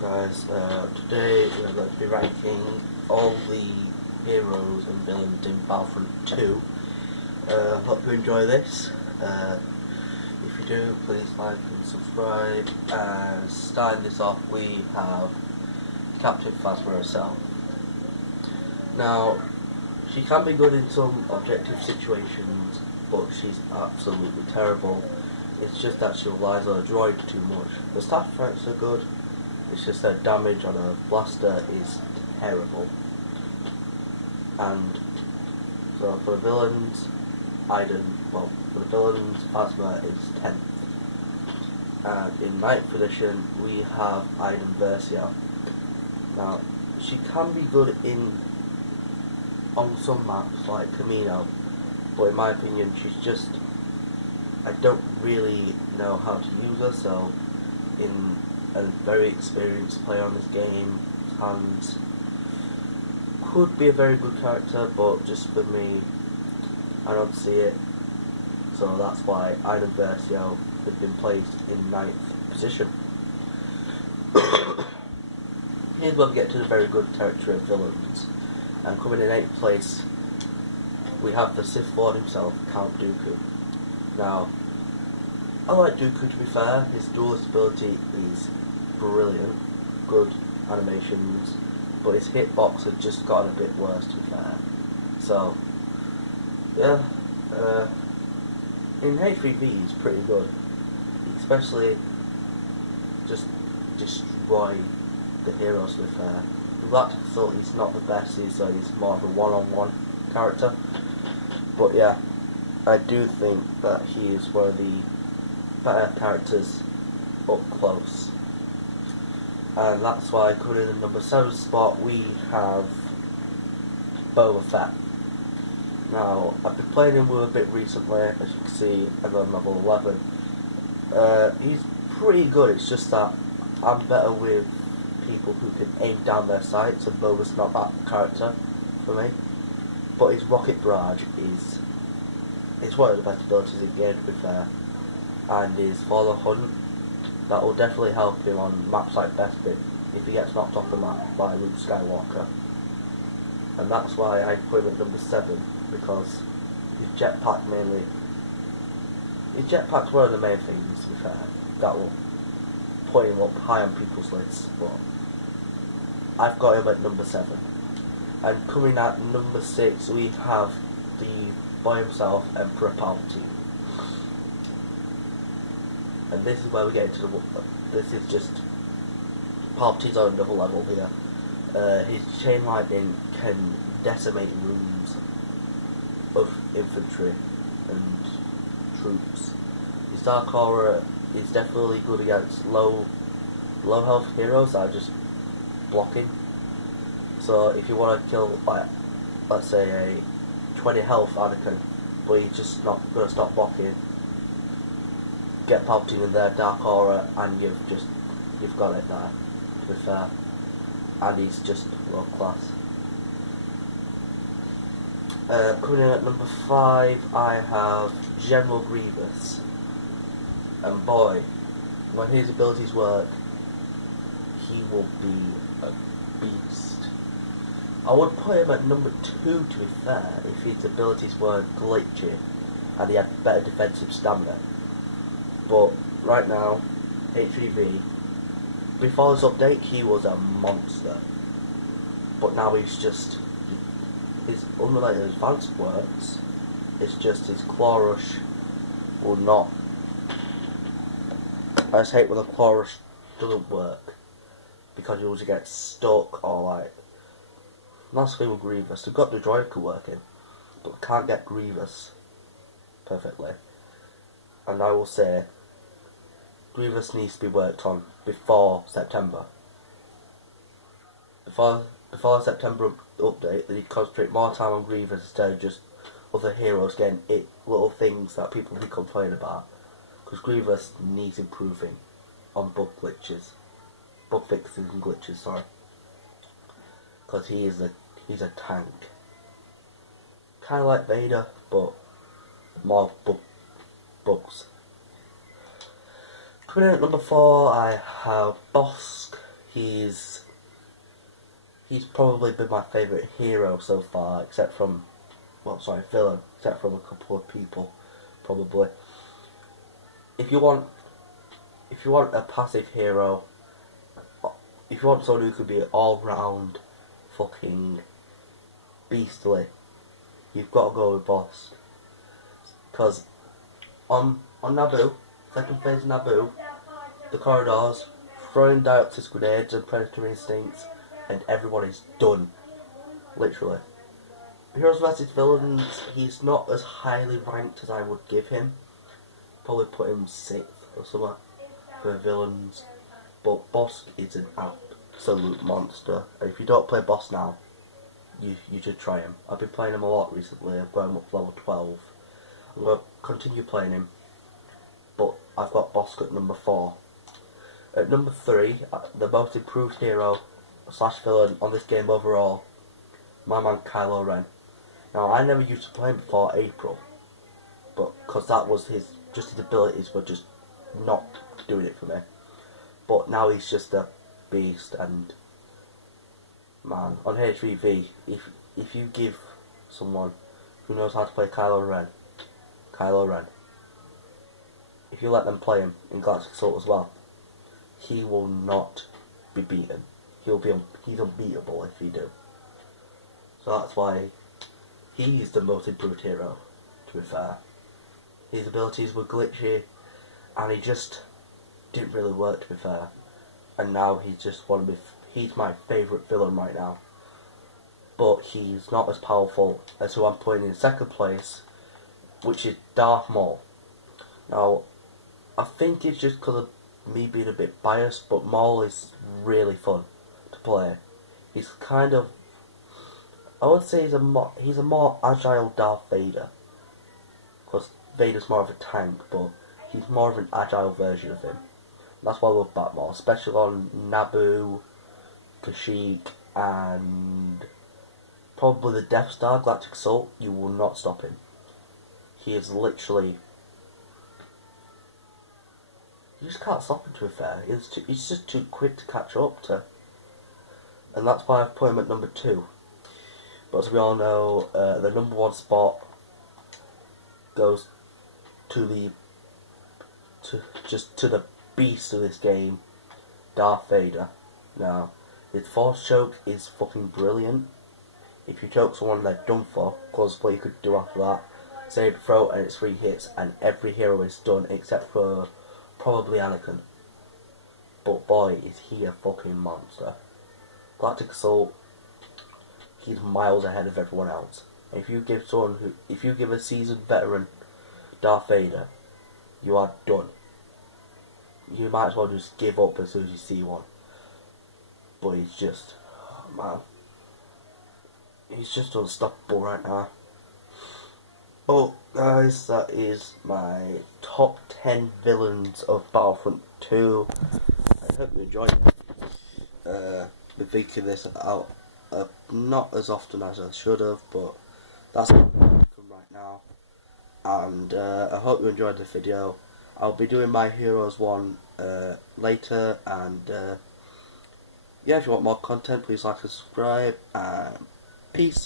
Guys, today we're going to be ranking all the heroes and villains in Battlefront 2. Hope you enjoy this. If you do, please like and subscribe. And starting this off, we have Captain Phasma herself. Now, she can be good in some objective situations, but she's absolutely terrible. It's just that she relies on a droid too much. The staff effects are good. It's just that damage on a blaster is terrible. And so for the villains, Phasma is 10th. And in 9th position, we have Iden Versio. Now, she can be good on some maps like Camino, but in my opinion, I don't really know how to use her, so in a very experienced player on this game, hands could be a very good character, but just for me, I don't see it. So that's why Iden Versio has been placed in 9th position. Here's where we get to the very good territory of villains. And coming in 8th place, we have the Sith Lord himself, Count Dooku. Now, I like Dooku, to be fair. His duelist ability is brilliant, good animations, but his hitbox has just gotten a bit worse, to be fair. So, yeah, in H3V he's pretty good, especially just destroy the heroes, to be fair. The Galactic Assault he's not the best, he's more of a one-on-one character, but yeah, I do think that he is one of the better characters up close. And that's why coming in the number 7 spot we have Boba Fett. Now, I've been playing him with a bit recently, as you can see, I'm on level 11. He's pretty good, it's just that I'm better with people who can aim down their sights, and Boba's not that character for me. But his Rocket Barrage is one of the best abilities in the game, to be fair. And his Follow Hunt, that will definitely help him on maps like Bespin if he gets knocked off the map by Luke Skywalker. And that's why I put him at number 7, because his jetpack's one of the main things, to be fair, that will put him up high on people's lists, but I've got him at number 7. And coming at number 6 we have the boy himself, Emperor Palpatine. And this is where we get into this is just Palpatine's on another level here. His chain lightning can decimate rooms of infantry and troops. His dark aura is definitely good against low health heroes that are just blocking. So if you want to kill, like, let's say a 20 health Anakin, but he's just not going to stop blocking, get Palpatine in their dark aura and you've got it there, to be fair. And he's just world class. Coming in at number 5 I have General Grievous. And boy, when his abilities work, he will be a beast. I would put him at number 2, to be fair, if his abilities were glitchy and he had better defensive stamina. But right now, H3V, before this update, he was a monster. But now he's just, his unrelated advanced works, it's just his Claw Rush will not. I just hate when the Claw Rush doesn't work, because you always get stuck or like. And that's the thing with Grievous, they've got the droid working, but they can't get Grievous perfectly. And I will say, Grievous needs to be worked on before September. Before the September update, they need to concentrate more time on Grievous instead of just other heroes getting little things that people can complain about. Because Grievous needs improving on bug fixes and glitches, sorry. Because he's a tank. Kind of like Vader, but more bugs. Coming in at number 4, I have Bosk. he's probably been my favourite hero so far, except from, well, sorry, villain, except from a couple of people, probably. If you want a passive hero, if you want someone who could be all round fucking beastly, you've got to go with Boss. Because on Naboo, second phase of Naboo, the corridors, throwing Dioptis grenades and Predator Instincts, and everyone is done. Literally. Heroes vs Villains, he's not as highly ranked as I would give him. Probably put him 6th or something for villains. But Boss is an absolute monster. And if you don't play Boss now, you should try him. I've been playing him a lot recently. I've got him up to level 12. I'm going to continue playing him. But I've got Boss at number 4. At number 3, the most improved hero / villain on this game overall, my man Kylo Ren. Now, I never used to play him before April, but because that was his abilities were just not doing it for me. But now he's just a beast, and man, on HVV, if you give someone who knows how to play Kylo Ren, if you let them play him in Galactic Assault as well, he will not be beaten. He's unbeatable if you do. So that's why he's the most improved hero, to be fair. His abilities were glitchy, and he just didn't really work, to be fair. And now he's my favourite villain right now. But he's not as powerful as who I'm putting in second place, which is Darth Maul. Now, I think it's just because of me being a bit biased, but Maul is really fun to play. He's kind of, I would say he's a more agile Darth Vader. Because Vader's more of a tank, but he's more of an agile version of him. That's why I love Maul, especially on Naboo, Kashyyyk, and probably the Death Star Galactic Assault. You will not stop him. He is literally, you just can't stop him, to be fair. He's just too quick to catch up to. And that's why I've put him at number 2. But as we all know, the number 1 spot goes to the beast of this game, Darth Vader. Now, his force choke is fucking brilliant. If you choke someone, they're done for. Because what you could do after that, saber throw, and it's 3 hits, and every hero is done except for probably Anakin. But boy, is he a fucking monster. Galactic Assault, he's miles ahead of everyone else. And if you give a seasoned veteran Darth Vader, you are done. You might as well just give up as soon as you see one. But he's just, man, he's just unstoppable right now. But guys, that is my top 10 villains of Battlefront 2. I hope you enjoyed it. Been thinking this out not as often as I should have, but that's what I'm doing right now. And I hope you enjoyed the video. I'll be doing my Heroes one later, and yeah, if you want more content, please like and subscribe, and peace.